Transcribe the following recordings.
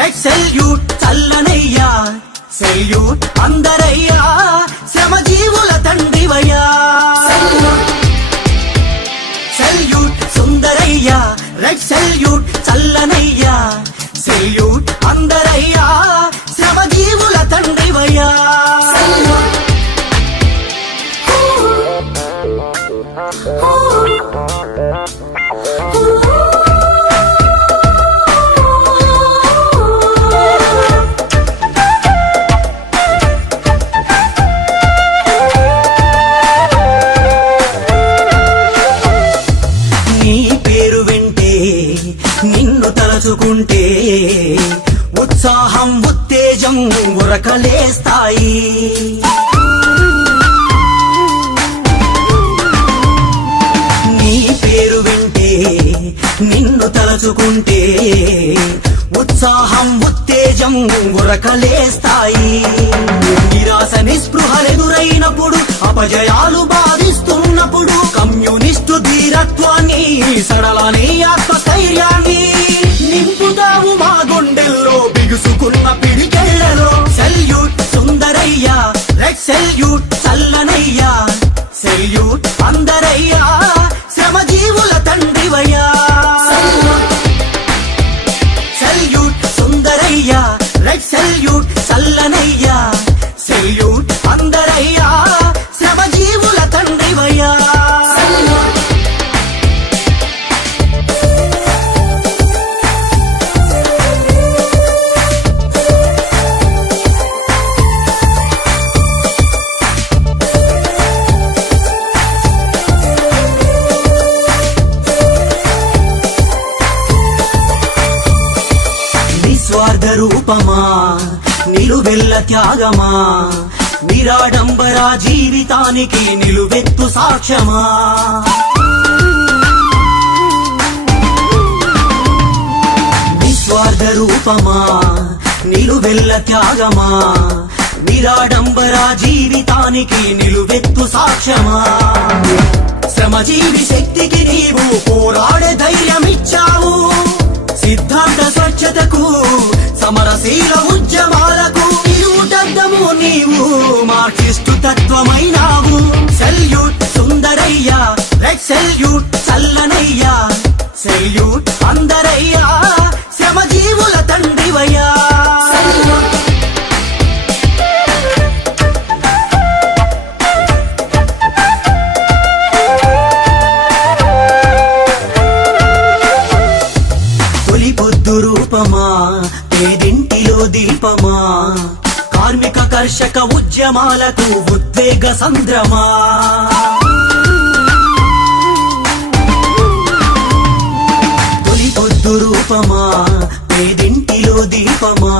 Red salute చల్లనయ్యా, salute అందరయ్యా, శ్రమజీవుల తండ్రివయ్యా. సెల్యూట్ సుందరయ్యా, రెడ్ సెల్యూట్ చల్లనయ్యా, సెల్యూట్ అందరయ్యా, శ్రమజీవుల తండ్రివయ్యా. నీ పేరు వింటే, నిన్ను తలచుకుంటే ఉత్సాహం ఉత్తేజం ఉరకలేస్తాయి. నీ పేరు వింటే, నిన్ను తలచుకుంటే ఉత్సాహం ఉత్తేజం ఉరకలేస్తాయి. నిరాశ నిస్పృహలెదురైనప్పుడు, అపజయాలు బాధిస్తున్నప్పుడు, కమ్యూనిస్టు ధీరత్వాన్ని సడలని ఆత్మస్థైర్యాన్ని నింపుతావు మా గుండెల్లో బిగుసుకున్న పిడికెళ్లలో. సెల్యూట్ సుందరయ్యా, రెడ్ సెల్యూట్ చల్లనయ్యా, సెల్యూట్ అందరయ్యా, శ్రమజీవుల తండ్రివయ్యా. సెల్యూట్ సుందరయ్యా, రెడ్ సెల్యూట్ చల్లనయ్యా, సెల్యూట్ అందరయ్యా, శ్రమజీవుల తండ్రివయ్యా. నిస్వార్థ రూపమా, నిలువెల్ల త్యాగమా, నిరాడంబర జీవితానికి నిలువెత్తు సాక్ష్యమా. నిస్వార్థ రూపమా, నిలువెల్ల త్యాగమా, నిరాడంబర జీవితానికి నిలువెత్తు సాక్ష్యమా. శ్రమజీవి శక్తికి నీవు పోరాడే ధైర్యమిచ్చావు. సిద్ధాంత స్వచ్ఛతకు, సమరశీల ఉద్యమాలకు నిలువుటద్దము నీవు, మార్క్సిస్టు తత్వమైనావు. సెల్యూట్ సుందరయ్యా, రెడ్ సెల్యూట్ చల్లనయ్యా, సెల్యూట్ అందరయ్యా, శ్రమజీవుల తండ్రివయ్యా. తొలి పొద్దు రూపమా, పేదింటిలో దీపమా, కార్మిక కర్షక ఉద్యమాలకు ఉద్వేగ సంద్రమా. తొలి పొద్దు రూపమా, పేదింటిలో దీపమా,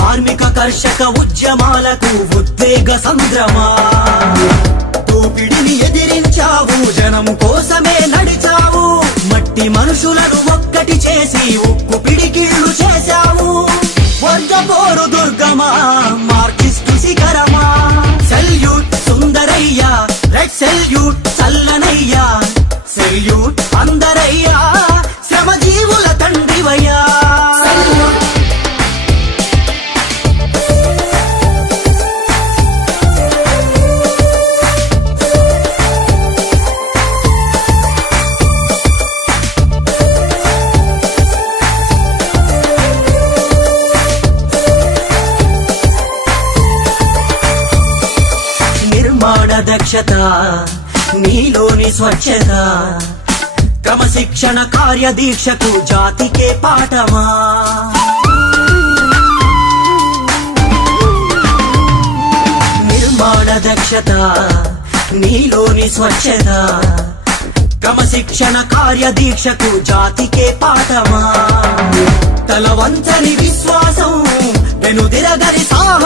కార్మిక కర్షక ఉద్యమాలకు ఉద్వేగ సంద్రమా. దోపిడిని ఎదిరించావు, జనం కోసమే నడిచావు, మట్టి మనుషులను ఒక్కటి చేసి ఉక్కు పిడికిళ్ళు చేశావు. వర్గపోరు దుర్గమా, మార్క్సిస్టు శిఖరమా. సెల్యూట్ సుందరయ్యా, రెడ్ సెల్యూట్ చల్లనయ్యా, సెల్యూట్ అందరయ్యా, శ్రమజీవుల తండ్రివయ్యా. నిర్మాణ దక్షత, నీలోని స్వచ్ఛత, క్రమశిక్షణ కార్యదీక్షకు జాతికే పాఠమా. నిర్మాణ దక్షత, నీలోని స్వచ్ఛత, క్రమశిక్షణ కార్యదీక్షకు జాతికే పాఠమా. తలవంచని విశ్వాసం, వెనుదిరగని సాహసం.